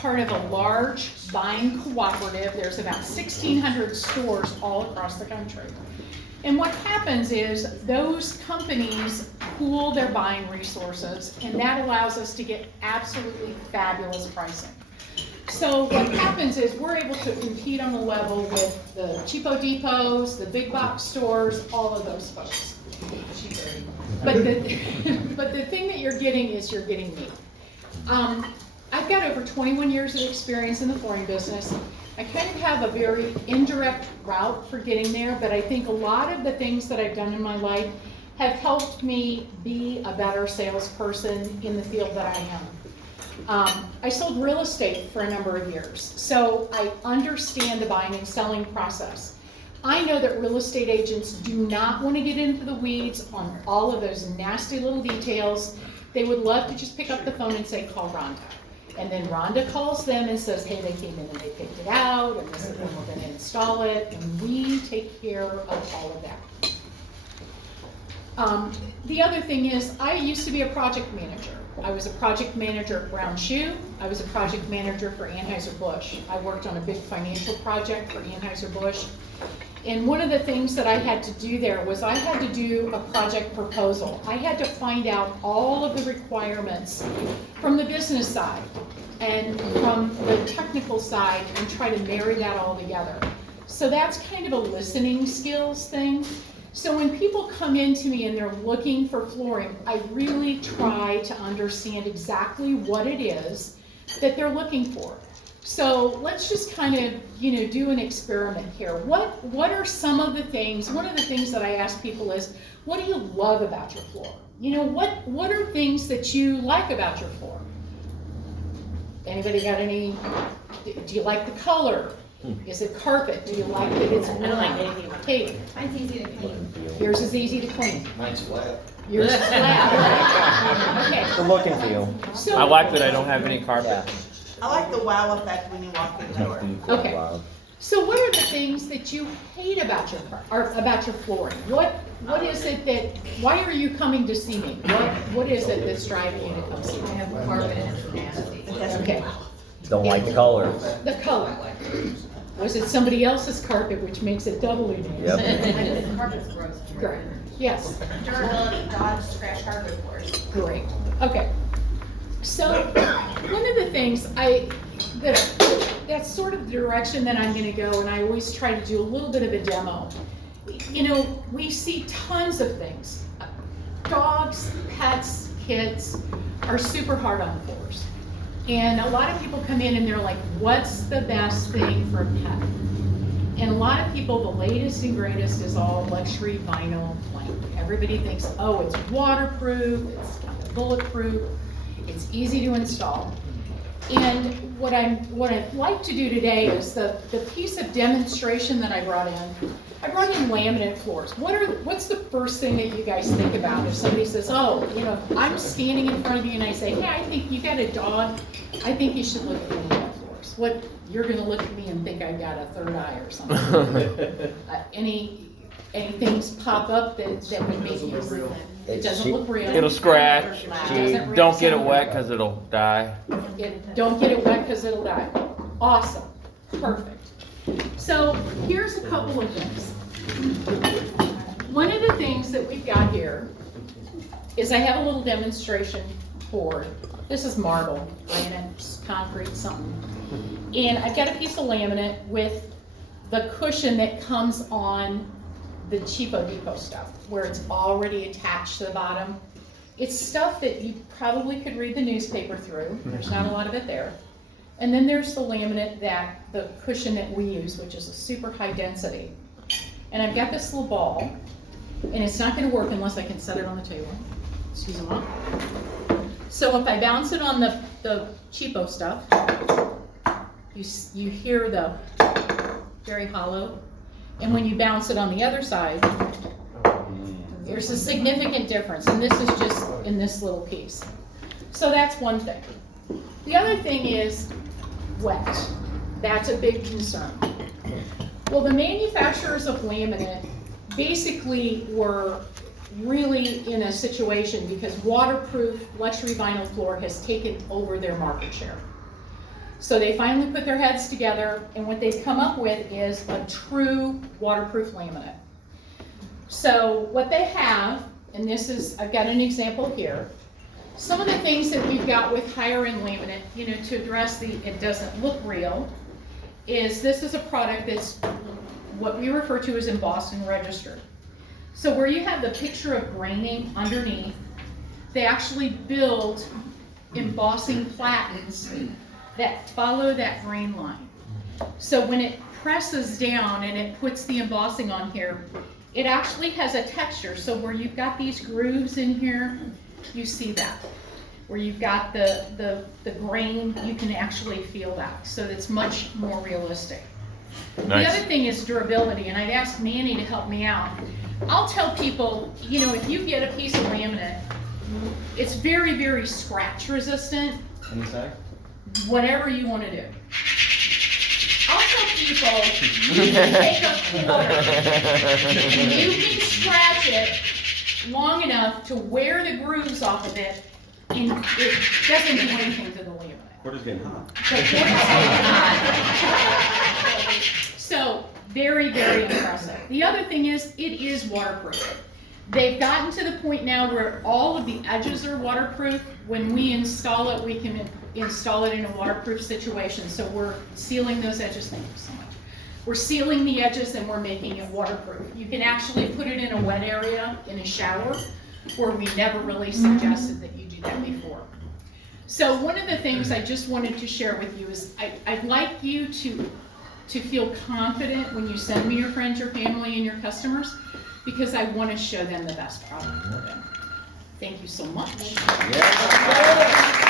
part of a large buying cooperative. There's about 1,600 stores all across the country. And what happens is those companies pool their buying resources, and that allows us to get absolutely fabulous pricing. So what happens is we're able to compete on the level with the cheapo depots, the big box stores, all of those folks. But the thing that you're getting is you're getting me. I've got over 21 years of experience in the flooring business. I kind of have a very indirect route for getting there, but I think a lot of the things that I've done in my life have helped me be a better salesperson in the field that I am. I sold real estate for a number of years, so I understand the buying and selling process. I know that real estate agents do not want to get into the weeds on all of those nasty little details. They would love to just pick up the phone and say, call Rhonda. And then Rhonda calls them and says, hey, they came in and they picked it out, and this is when we're going to install it, and we take care of all of that. The other thing is, I used to be a project manager. I was a project manager at Brown Shoe. I was a project manager for Anheuser-Busch. I worked on a big financial project for Anheuser-Busch. And one of the things that I had to do there was I had to do a project proposal. I had to find out all of the requirements from the business side and from the technical side and try to marry that all together. So that's kind of a listening skills thing. So when people come into me and they're looking for flooring, I really try to understand exactly what it is that they're looking for. So let's just kind of, do an experiment here. What are some of the things? One of the things that I ask people is, what do you love about your floor? What are things that you like about your floor? Anybody got any? Do you like the color? Is it carpet? Do you like that it's warm? I don't like anything about it. Mine's easy to clean. Yours is easy to clean. Mine's flat. Yours is flat. Okay. The look and feel. So, I like that I don't have any carpet. I like the wow effect when you walk in the door. okay. So what are the things that you hate about your flooring? What is it that? Why are you coming to see me? What is it that's driving you to come see me? I have carpet and it's nasty. Okay. Don't like the colors. The color. Was it somebody else's carpet, which makes it doubly nasty? Yep. Carpet's gross. Correct. Yes. Durability, Dodge scratch carpet floors. Great. Okay. So one of the things that's sort of the direction that I'm going to go, and I always try to do a little bit of a demo. We see tons of things. Dogs, pets, kids are super hard on floors. And a lot of people come in and they're like, what's the best thing for a pet? And a lot of people, the latest and greatest is all luxury vinyl plank. Everybody thinks, oh, it's waterproof, it's kind of bulletproof, it's easy to install. And what I'd like to do today is the piece of demonstration that I brought in laminate floors. What's the first thing that you guys think about if somebody says, oh, I'm standing in front of you and I say, hey, I think you got a dog, I think you should look at laminate floors. What, you're gonna look at me and think I've got a third eye or something. Any things pop up that would make you, it doesn't look real. It'll scratch. Don't get it wet because it'll die. Don't get it wet because it'll die. Awesome. Perfect. So here's a couple of things. One of the things that we've got here is I have a little demonstration board. This is marble, granite, concrete, something. And I've got a piece of laminate with the cushion that comes on the cheapo depot stuff, where it's already attached to the bottom. It's stuff that you probably could read the newspaper through. There's not a lot of it there. And then there's the laminate, the cushion that we use, which is a super high density. And I've got this little ball, and it's not gonna work unless I can set it on the table. Excuse me. So if I bounce it on the cheapo stuff, you hear the very hollow. And when you bounce it on the other side, there's a significant difference, and this is just in this little piece. So that's one thing. The other thing is wet. That's a big concern. Well, the manufacturers of laminate basically were really in a situation because waterproof luxury vinyl floor has taken over their market share. So they finally put their heads together, and what they've come up with is a true waterproof laminate. So what they have, and this is, I've got an example here. Some of the things that we've got with higher end laminate, you know, to address the, it doesn't look real, is this is a product that's what we refer to as embossed and registered. So where you have the picture of graining underneath, they actually build embossing platens that follow that grain line. So when it presses down and it puts the embossing on here, it actually has a texture. So where you've got these grooves in here, you see that. Where you've got the grain, you can actually feel that. So it's much more realistic. Nice. The other thing is durability, and I'd ask Manny to help me out. I'll tell people, you know, if you get a piece of laminate, it's very, very scratch resistant. Whatever you want to do. I'll tell people, you can take a quarter, and you can scratch it long enough to wear the grooves off of it, and it doesn't do anything to the laminate. Quarter's getting hot. So, very, very impressive. The other thing is, it is waterproof. They've gotten to the point now where all of the edges are waterproof. When we install it, we can install it in a waterproof situation. So we're sealing those edges. Thank you so much. We're sealing the edges and we're making it waterproof. You can actually put it in a wet area in a shower, where we never really suggested that you do that before. So one of the things I just wanted to share with you is I'd like you to feel confident when you send me your friends, your family, and your customers, because I want to show them the best product for them. Thank you so much. Yeah.